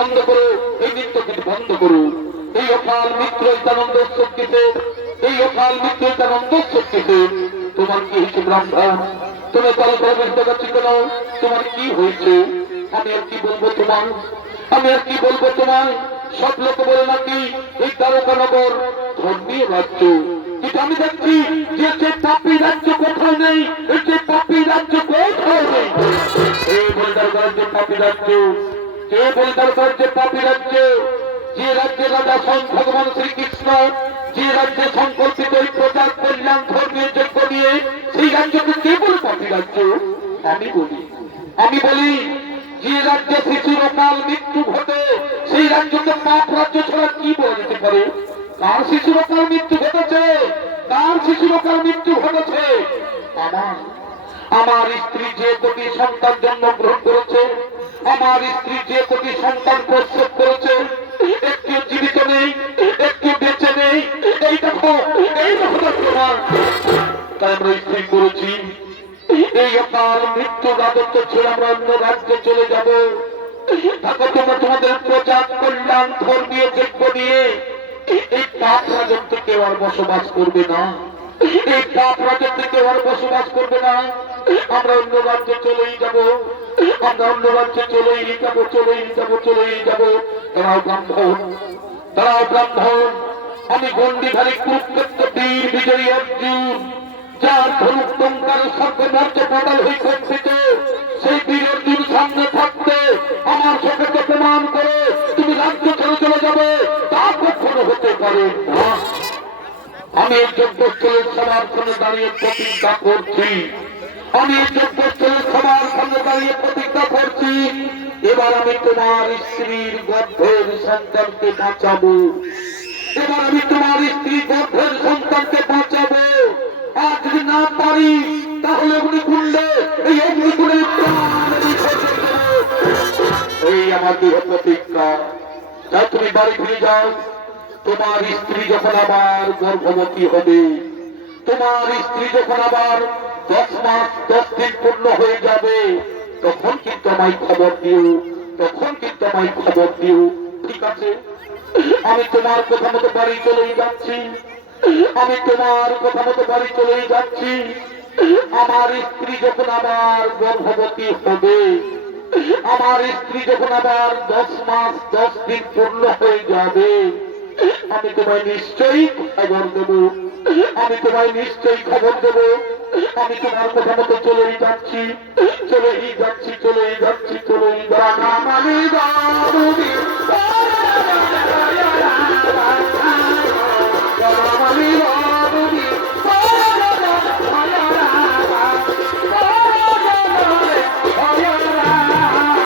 বন্ধ করো এই নৃত্য কিছু বন্ধ করো এই অকাল মিত্র ইতানন্দ শক্তিতে এই অকাল মিত্র ইতানন্দ শক্তিতে তোমার কি হয়েছে ব্রাহ্মণ? তুমি করে বুঝতে পারছি কেন তোমার কি হয়েছে? আমি আর কি বলব তোমার? আমি আর কি বলব তোমার? সব লোক বলে নাকি এই তারকানগর ধর্মীয় রাজ্য। কিন্তু আমি দেখছি যে সে পাপি রাজ্য কোথাও নেই, এই যে পাপি রাজ্য কোথাও নেই। এই বলদার রাজ্য পাপি রাজ্য? কে বলদার রাজ্য পাপি রাজ্য? যে রাজ্যে রাজা স্বয়ং ভগবান শ্রীকৃষ্ণ যে রাজ্যে সংকল্পিত প্রচার কল্যাণ ধর্মীয় যোগ্য নিয়ে, সেই রাজ্যকে কে বলে পাপি রাজ্য। আমি বলি আমি বলি, যে রাজ্যে শিশুর অকাল মৃত্যু ঘটে, সেই রাজ্যকে পাপ রাজ্য ছাড়া কি বলা যেতে পারে? কার শিশুর অকাল মৃত্যু ঘটেছে? কার শিশুর অকাল মৃত্যু ঘটেছে? আমার আমার স্ত্রী যে কোটি সন্তান জন্মগ্রহণ করেছে, আমার স্ত্রী যে কোটি সন্তান প্রসব করেছে একটু জীবিত নেই বসবাস করবে না এই পাপ রাজত্বে কেউ আর বসবাস করবে না। আমরা অন্য রাজ্যে চলেই যাব আমরা অন্য রাজ্যে চলেই যাব। চলেই যাব চলেই যাব। তারাও ব্রাহ্মণ। তারাও ব্রাহ্মণ। আমি গন্ডিধারী কুরুক্ষেত্র বীর বিজয়ী অর্জুন, যার ধনুক টঙ্কার সর্বমর্য পাতাল হয়ে কর্তৃত সেই বীর অর্জুন সামনে থাকতে আমার চোখেকে প্রমাণ করে তুমি রাজ্য ছেড়ে চলে যাবে, তা কখনো হতে পারে না। আমি এই যজ্ঞস্থলের সবার সামনে দাঁড়িয়ে প্রতিজ্ঞা করছি। আমি এই যজ্ঞস্থলের সবার সামনে দাঁড়িয়ে প্রতিজ্ঞা করছি। এবার আমি তোমার স্ত্রীর গর্ভের সন্তানকে বাঁচাবো। এবার আমি তোমার স্ত্রী গর্ভের সন্তানকে বাঁচাবো। আর যদি না পারি, তাহলে অগ্নিকুণ্ডে এই অগ্নিকুণ্ডে এই আমার দৃঢ় প্রতিজ্ঞা তাই তুমি বাড়ি ফিরে যাও। তোমার স্ত্রী যখন আবার গর্ভবতী হবে, তোমার স্ত্রী যখন আবার দশ মাস, দশ দিন পূর্ণ হয়ে যাবে, তখন কিন্তু আমায় খবর দিও, তখন কিন্তু আমায় খবর দিও। ঠিক আছে? আমি তোমার কথা মতো বাড়ি চলেই যাচ্ছি। আমি তোমার কথা মতো বাড়ি চলেই যাচ্ছি। আমার স্ত্রী যখন আবার গর্ভবতী হবে, আমার স্ত্রী যখন আবার দশ মাস, দশ দিন পূর্ণ হয়ে যাবে, আমি তোমায় নিশ্চয়ই খবর দেব। আমি তোমায় নিশ্চয়ই খবর দেব। আমি তোমার কথা মতো চলেই যাচ্ছি চলেই যাচ্ছি চলেই যাচ্ছি চলেই যাচ্ছি